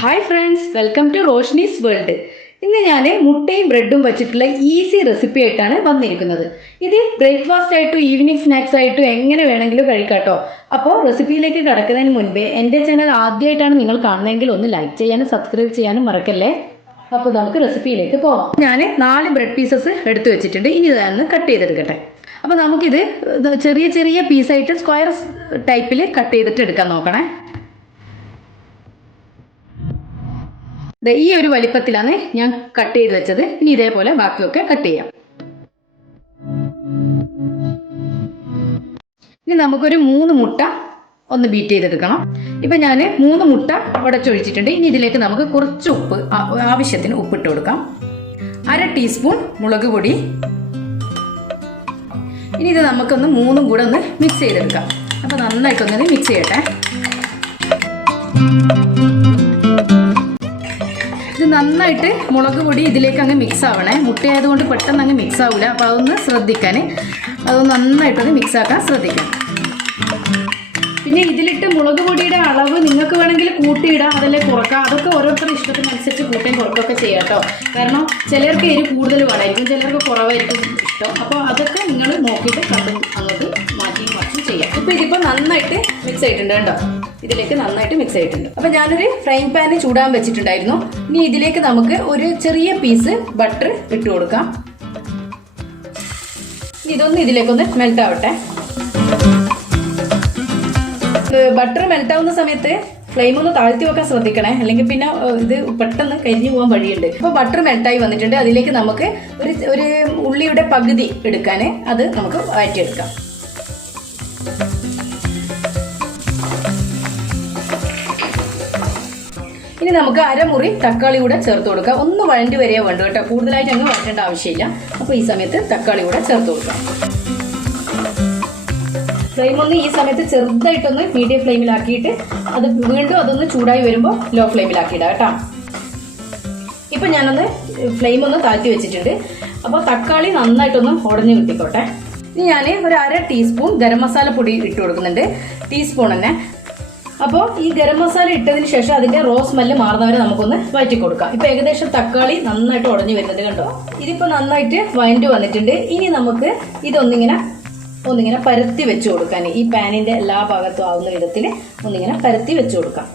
Hi friends, welcome to Roshni's world. ഇന്ന് ഞാൻ മുട്ടയും ബ്രെഡും വെച്ചിട്ടുള്ള ഈസി റെസിപ്പി ആയിട്ടാണ് വന്നിരിക്കുന്നത്. ഇത് ബ്രേക്ക്ഫാസ്റ്റ് ആയിട്ടും ഈവനിങ് സ്നാക്സ് ആയിട്ടും എങ്ങനെ വേണമെങ്കിലും കഴിക്കാട്ടോ. അപ്പോൾ റെസിപ്പിയിലേക്ക് കടക്കുന്നതിന് മുൻപേ എൻ്റെ ചാനൽ ആദ്യമായിട്ടാണ് നിങ്ങൾ കാണുന്നതെങ്കിൽ ഒന്ന് ലൈക്ക് ചെയ്യാനും സബ്സ്ക്രൈബ് ചെയ്യാനും മറക്കല്ലേ. അപ്പോൾ നമുക്ക് റെസിപ്പിയിലേക്ക് പോകാം. ഞാൻ 4 ബ്രെഡ് പീസസ് എടുത്തു വെച്ചിട്ടുണ്ട്. ഇനി ഇതൊന്ന് കട്ട് ചെയ്തെടുക്കട്ടെ. അപ്പോൾ നമുക്കിത് ചെറിയ ചെറിയ പീസായിട്ട് സ്ക്വയർ ടൈപ്പിൽ കട്ട് ചെയ്തിട്ട് എടുക്കാൻ നോക്കണേ. ഈ ഒരു വലിപ്പത്തിലാണ് ഞാൻ കട്ട് ചെയ്ത് വെച്ചത്. ഇനി ഇതേപോലെ ബാക്കിയൊക്കെ കട്ട് ചെയ്യാം. ഇനി നമുക്കൊരു 3 മുട്ട ഒന്ന് ബീറ്റ് ചെയ്തെടുക്കണം. ഇപ്പം ഞാൻ 3 മുട്ട ഉടച്ചൊഴിച്ചിട്ടുണ്ട്. ഇനി ഇതിലേക്ക് നമുക്ക് കുറച്ച് ഉപ്പ്, ആവശ്യത്തിന് ഉപ്പിട്ട് കൊടുക്കാം. 1/2 ടീസ്പൂൺ മുളക് പൊടി. ഇനി ഇത് നമുക്കൊന്ന് 3ഉം കൂടെ ഒന്ന് മിക്സ് ചെയ്തെടുക്കാം. അപ്പോൾ നന്നായിട്ടൊന്നത് മിക്സ് ചെയ്യട്ടെ. ഇത് നന്നായിട്ട് മുളക് പൊടി ഇതിലേക്ക് അങ്ങ് മിക്സ് ആവണേ. മുട്ടയായതുകൊണ്ട് പെട്ടെന്ന് അങ്ങ് മിക്സ് ആവില്ല. അപ്പോൾ അതൊന്ന് ശ്രദ്ധിക്കാൻ, അതൊന്ന് നന്നായിട്ടൊന്ന് മിക്സ് ആക്കാൻ ശ്രദ്ധിക്കാം. പിന്നെ ഇതിലിട്ട് മുളക് പൊടിയുടെ അളവ് നിങ്ങൾക്ക് വേണമെങ്കിൽ കൂട്ടിയിടാം, അതല്ലേ കുറക്കാം. അതൊക്കെ ഓരോരുത്തരുടെ ഇഷ്ടത്തിനനുസരിച്ച് കൂട്ടുകയും കുറക്കുകയൊക്കെ ചെയ്യാം കേട്ടോ. കാരണം ചിലർക്ക് എരിവ് കൂടുതൽ വേണമായിരിക്കും, ചിലർക്ക് കുറവായിരിക്കും ഇഷ്ടം. അപ്പോൾ അതൊക്കെ നിങ്ങൾ നോക്കിയിട്ട് അങ്ങോട്ട് മാറ്റി മറിച്ച് ചെയ്യാം. ഇപ്പോൾ ഇതിപ്പോൾ നന്നായിട്ട് മിക്സ് ആയിട്ടുണ്ട് കേട്ടോ. ഇതിലേക്ക് നന്നായിട്ട് മിക്സ് ആയിട്ടുണ്ട്. അപ്പോൾ ഞാനൊരു ഫ്രൈങ് പാന് ചൂടാൻ വെച്ചിട്ടുണ്ടായിരുന്നു. ഇനി ഇതിലേക്ക് നമുക്ക് ഒരു ചെറിയ പീസ് ബട്ടർ ഇട്ട് കൊടുക്കാം. ഇതൊന്ന് ഇതിലേക്കൊന്ന് മെൽറ്റ് ആവട്ടെ. ബട്ടർ മെൽറ്റ് ആവുന്ന സമയത്ത് ഫ്ലെയിം ഒന്ന് താഴ്ത്തി വെക്കാൻ ശ്രദ്ധിക്കണേ, അല്ലെങ്കിൽ പിന്നെ ഇത് പെട്ടെന്ന് കരിഞ്ഞു പോകാൻ വഴിയുണ്ട്. അപ്പോൾ ബട്ടർ മെൽറ്റായി വന്നിട്ടുണ്ട്. അതിലേക്ക് നമുക്ക് ഒരു ഉള്ളിയുടെ പകുതി എടുക്കാൻ, അത് നമുക്ക് വഴറ്റിയെടുക്കാം. ഇനി നമുക്ക് 1/2 മുറി തക്കാളി കൂടെ ചേർത്ത് കൊടുക്കാം. ഒന്ന് വഴണ്ടി വരെയേ വേണ്ടു കേട്ടോ, കൂടുതലായിട്ട് അങ്ങ് വഴറ്റേണ്ട ആവശ്യമില്ല. അപ്പോൾ ഈ സമയത്ത് തക്കാളി കൂടെ ചേർത്ത് കൊടുക്കാം. ഫ്ലെയിം ഒന്ന് ഈ സമയത്ത് ചെറുതായിട്ടൊന്ന് മീഡിയം ഫ്ലെയിമിലാക്കിയിട്ട് അത് വീണ്ടും അതൊന്ന് ചൂടായി വരുമ്പോൾ ലോ ഫ്ലെയിമിലാക്കിയിടാം കേട്ടോ. ഇപ്പം ഞാനൊന്ന് ഫ്ലെയിം ഒന്ന് താഴ്ത്തി വെച്ചിട്ടുണ്ട്. അപ്പോൾ തക്കാളി നന്നായിട്ടൊന്ന് ഉടഞ്ഞു കിട്ടിക്കോട്ടെ. ഇനി ഞാൻ ഒരു 1/2 ടീസ്പൂൺ ഗരം മസാല പൊടി ഇട്ട് കൊടുക്കുന്നുണ്ട്, ടീസ്പൂൺ തന്നെ. അപ്പോൾ ഈ ഗരം മസാല ഇട്ടതിന് ശേഷം അതിൻ്റെ റോസ് സ്മെല്ല് മാറുന്നവരെ നമുക്കൊന്ന് വഴറ്റി കൊടുക്കാം. ഇപ്പോൾ ഏകദേശം തക്കാളി നന്നായിട്ട് ഉടഞ്ഞു വരുന്നുണ്ട് കണ്ടോ. ഇതിപ്പോൾ നന്നായിട്ട് വഴണ്ടി വന്നിട്ടുണ്ട്. ഇനി നമുക്ക് ഒന്നിങ്ങനെ പരത്തി വെച്ച് കൊടുക്കാൻ, ഈ പാനിൻ്റെ എല്ലാ ഭാഗത്തും ആവുന്ന വിധത്തിൽ ഒന്നിങ്ങനെ പരത്തി വെച്ച് കൊടുക്കാം.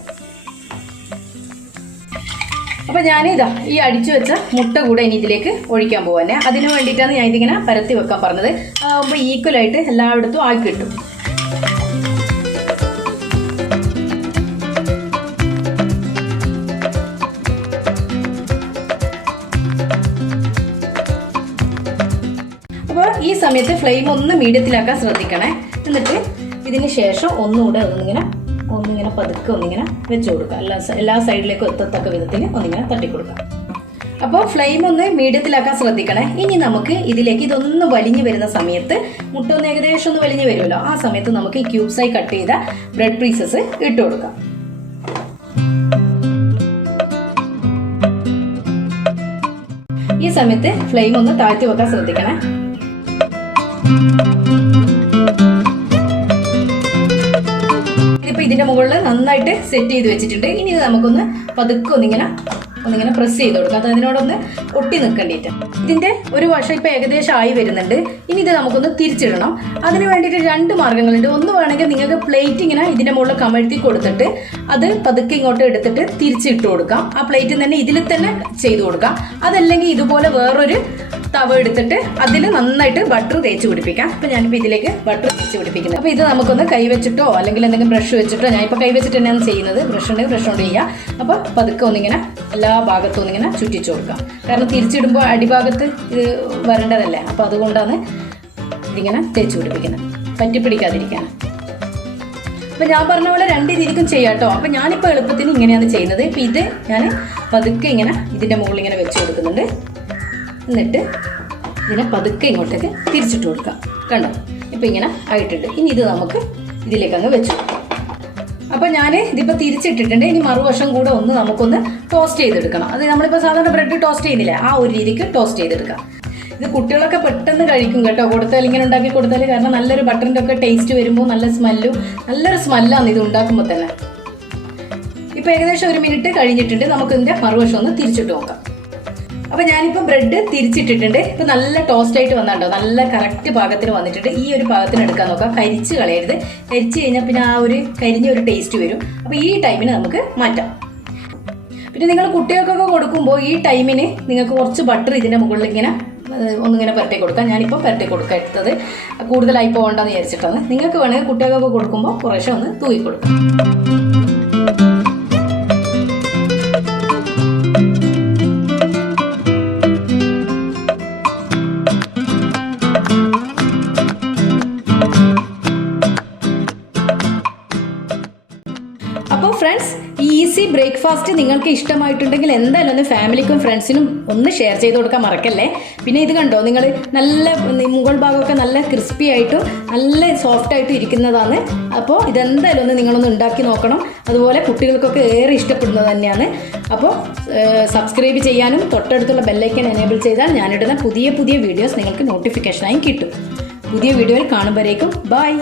അപ്പോൾ ഞാനിതാ ഈ അടിച്ചു വെച്ച മുട്ട കൂടെ ഇനി ഇതിലേക്ക് ഒഴിക്കാൻ പോകാൻ. അതിന് വേണ്ടിയിട്ടാണ് ഞാൻ ഇതിങ്ങനെ പരത്തി വെക്കാൻ പറഞ്ഞത്. അപ്പോൾ ഈക്വലായിട്ട് എല്ലായിടത്തും ആക്കി കിട്ടും. അപ്പോൾ ഈ സമയത്ത് ഫ്ലെയിം ഒന്ന് മീഡിയത്തിലാക്കാൻ ശ്രദ്ധിക്കണേ. എന്നിട്ട് ഇതിന് ശേഷം ഒന്നുകൂടെ ഒന്നിങ്ങനെ പതുക്കെ ഒന്നിങ്ങനെ വെച്ച് കൊടുക്കുക. എല്ലാ സൈഡിലേക്കും എത്തത്തക്ക വിധത്തിൽ ഒന്നിങ്ങനെ തട്ടിക്കൊടുക്കാം. അപ്പോൾ ഫ്ലെയിം ഒന്ന് മീഡിയത്തിലാക്കാൻ ശ്രദ്ധിക്കണേ. ഇനി നമുക്ക് ഇതിലേക്ക് ഇതൊന്ന് വലിഞ്ഞു വരുന്ന സമയത്ത്, മുട്ട ഒന്ന് ഏകദേശം ഒന്ന് വലിഞ്ഞു വരുമല്ലോ, ആ സമയത്ത് നമുക്ക് ഈ ക്യൂബ്സായി കട്ട് ചെയ്ത ബ്രെഡ് പീസസ് ഇട്ട് കൊടുക്കാം. ഈ സമയത്ത് ഫ്ലെയിം ഒന്ന് താഴ്ത്തി വെക്കാൻ ശ്രദ്ധിക്കണേ. ഇതിപ്പോൾ ഇതിന്റെ മുകളിൽ നന്നായിട്ട് സെറ്റ് ചെയ്ത് വെച്ചിട്ടുണ്ട്. ഇനി ഇത് നമുക്കൊന്ന് പതുക്കെ ഒന്നിങ്ങനെ പ്രസ് ചെയ്ത് കൊടുക്കാം. അത് അതിനോടൊന്ന് ഒട്ടി നിൽക്കേണ്ടിയിട്ട്. ഇതിന്റെ ഒരു വശം ഇപ്പം ഏകദേശം ആയി വരുന്നുണ്ട്. ഇനി ഇത് നമുക്കൊന്ന് തിരിച്ചിടണം. അതിന് വേണ്ടിയിട്ട് 2 മാർഗ്ഗങ്ങളുണ്ട്. ഒന്ന് വേണമെങ്കിൽ നിങ്ങൾക്ക് പ്ലേറ്റ് ഇങ്ങനെ ഇതിന്റെ മുകളിൽ കമഴ്ത്തി കൊടുത്തിട്ട് അത് പതുക്കെ ഇങ്ങോട്ട് എടുത്തിട്ട് തിരിച്ചിട്ട് കൊടുക്കാം. ആ പ്ലേറ്റിൽ തന്നെ ഇതിൽ തന്നെ ചെയ്ത് കൊടുക്കാം. അതല്ലെങ്കിൽ ഇതുപോലെ വേറൊരു തവ എടുത്തിട്ട് അതിൽ നന്നായിട്ട് ബട്ടർ തേച്ച് പിടിപ്പിക്കാം. അപ്പോൾ ഞാനിപ്പോൾ ഇതിലേക്ക് ബട്ടർ തേച്ച് പിടിപ്പിക്കുന്നത്. അപ്പോൾ ഇത് നമുക്കൊന്ന് കൈവച്ചിട്ടോ അല്ലെങ്കിൽ എന്തെങ്കിലും ബ്രഷ് വെച്ചിട്ടോ, ഞാനിപ്പോൾ കൈവച്ചിട്ട് തന്നെയാണ് ചെയ്യുന്നത്. ബ്രഷ് ഉണ്ടെങ്കിൽ ബ്രഷ് കൊണ്ട് ചെയ്യാം. അപ്പോൾ പതുക്കെ ഒന്നിങ്ങനെ എല്ലാ ഭാഗത്തും ഒന്നിങ്ങനെ ചുറ്റിച്ചു കൊടുക്കാം. കാരണം തിരിച്ചിടുമ്പോൾ അടിഭാഗത്ത് ഇത് വരേണ്ടതല്ലേ. അപ്പോൾ അതുകൊണ്ടാണ് ഇതിങ്ങനെ തേച്ച് പിടിപ്പിക്കുന്നത്, പറ്റിപ്പിടിക്കാതിരിക്കാൻ. അപ്പം ഞാൻ പറഞ്ഞ പോലെ 2 രീതിക്കും ചെയ്യാം കേട്ടോ. അപ്പം ഞാനിപ്പോൾ എളുപ്പത്തിന് ഇങ്ങനെയാണ് ചെയ്യുന്നത്. ഇപ്പം ഇത് ഞാൻ പതുക്കെ ഇങ്ങനെ ഇതിൻ്റെ മുകളിൽ ഇങ്ങനെ വെച്ച് കൊടുക്കുന്നുണ്ട്. എന്നിട്ട് ഇതിനെ പതുക്കെ ഇങ്ങോട്ടേക്ക് തിരിച്ചിട്ട് കൊടുക്കാം. കണ്ടോ, ഇപ്പം ഇങ്ങനെ ആയിട്ടുണ്ട്. ഇനി ഇത് നമുക്ക് ഇതിലേക്ക് അങ്ങ് വെച്ചു കൊടുക്കാം. അപ്പോൾ ഞാൻ ഇതിപ്പോൾ തിരിച്ചിട്ടിട്ടുണ്ട്. ഇനി മറുവശം കൂടെ നമുക്കൊന്ന് ടോസ്റ്റ് ചെയ്തെടുക്കണം. അത് നമ്മളിപ്പോൾ സാധാരണ ബ്രെഡ് ടോസ്റ്റ് ചെയ്യുന്നില്ല, ആ ഒരു രീതിക്ക് ടോസ്റ്റ് ചെയ്തെടുക്കാം. ഇത് കുട്ടികളൊക്കെ പെട്ടെന്ന് കഴിക്കും കേട്ടോ, കൊടുത്താൽ ഇങ്ങനെ ഉണ്ടാക്കി കൊടുത്താൽ. കാരണം നല്ലൊരു ബട്ടറിൻ്റെ ഒക്കെ ടേസ്റ്റ് വരുമ്പോൾ നല്ലൊരു സ്മെല്ലാണ് ഇത് ഉണ്ടാക്കുമ്പോൾ തന്നെ. ഇപ്പോൾ ഏകദേശം 1 മിനിറ്റ് കഴിഞ്ഞിട്ടുണ്ട്. നമുക്ക് ഇതിൻ്റെ മറുവശം ഒന്ന് തിരിച്ചിട്ട് നോക്കാം. അപ്പോൾ ഞാനിപ്പോൾ ബ്രെഡ് തിരിച്ചിട്ടിട്ടുണ്ട്. ഇപ്പോൾ നല്ല ടോസ്റ്റ് ആയിട്ട് വന്നിട്ടുണ്ടോ, നല്ല കറക്റ്റ് പാകത്തിന് വന്നിട്ടുണ്ട്. ഈ ഒരു പാകത്തിന് എടുക്കാൻ നോക്കാം, കരിച്ച് കളയരുത്. കരിച്ച് കഴിഞ്ഞാൽ പിന്നെ ആ ഒരു കരിഞ്ഞ ഒരു ടേസ്റ്റ് വരും. അപ്പോൾ ഈ ടൈമിന് നമുക്ക് മാറ്റാം. പിന്നെ നിങ്ങൾ കുട്ടികൾക്കൊക്കെ കൊടുക്കുമ്പോൾ ഈ ടൈമിന് നിങ്ങൾക്ക് കുറച്ച് ബട്ടർ ഇതിൻ്റെ മുകളിൽ ഇങ്ങനെ ഒന്നിങ്ങനെ പുരട്ടി കൊടുക്കാം. ഞാനിപ്പോൾ പുരട്ടി കൊടുക്കാം, എടുത്തത് കൂടുതലായി പോകണ്ടെന്ന് വിചാരിച്ചിട്ടാണ്. നിങ്ങൾക്ക് വേണമെങ്കിൽ കുട്ടികൾക്കൊക്കെ കൊടുക്കുമ്പോൾ കുറേശ്ശെ ഒന്ന് തൂക്കി കൊടുക്കാം. അപ്പോൾ ഫ്രണ്ട്സ്, ഈ ഈസി ബ്രേക്ക്ഫാസ്റ്റ് നിങ്ങൾക്ക് ഇഷ്ടമായിട്ടുണ്ടെങ്കിൽ എന്തായാലും ഒന്ന് ഫാമിലിക്കും ഫ്രണ്ട്സിനും ഒന്ന് ഷെയർ ചെയ്ത് കൊടുക്കാൻ മറക്കല്ലേ. പിന്നെ ഇത് കണ്ടോ, നിങ്ങൾ നല്ല മുകൾ ഭാഗമൊക്കെ നല്ല ക്രിസ്പി ആയിട്ടും നല്ല സോഫ്റ്റ് ആയിട്ടും ഇരിക്കുന്നതാണ്. അപ്പോൾ ഇതെന്തായാലും ഒന്ന് നിങ്ങളൊന്ന് ഉണ്ടാക്കി നോക്കണം. അതുപോലെ കുട്ടികൾക്കൊക്കെ ഏറെ ഇഷ്ടപ്പെടുന്നത് തന്നെയാണ്. അപ്പോൾ സബ്സ്ക്രൈബ് ചെയ്യാനും തൊട്ടടുത്തുള്ള ബെല്ലൈക്കൻ എനേബിൾ ചെയ്താൽ ഞാനിടുന്ന പുതിയ വീഡിയോസ് നിങ്ങൾക്ക് നോട്ടിഫിക്കേഷനായി കിട്ടും. പുതിയ വീഡിയോയിൽ കാണുമ്പോഴേക്കും ബൈ.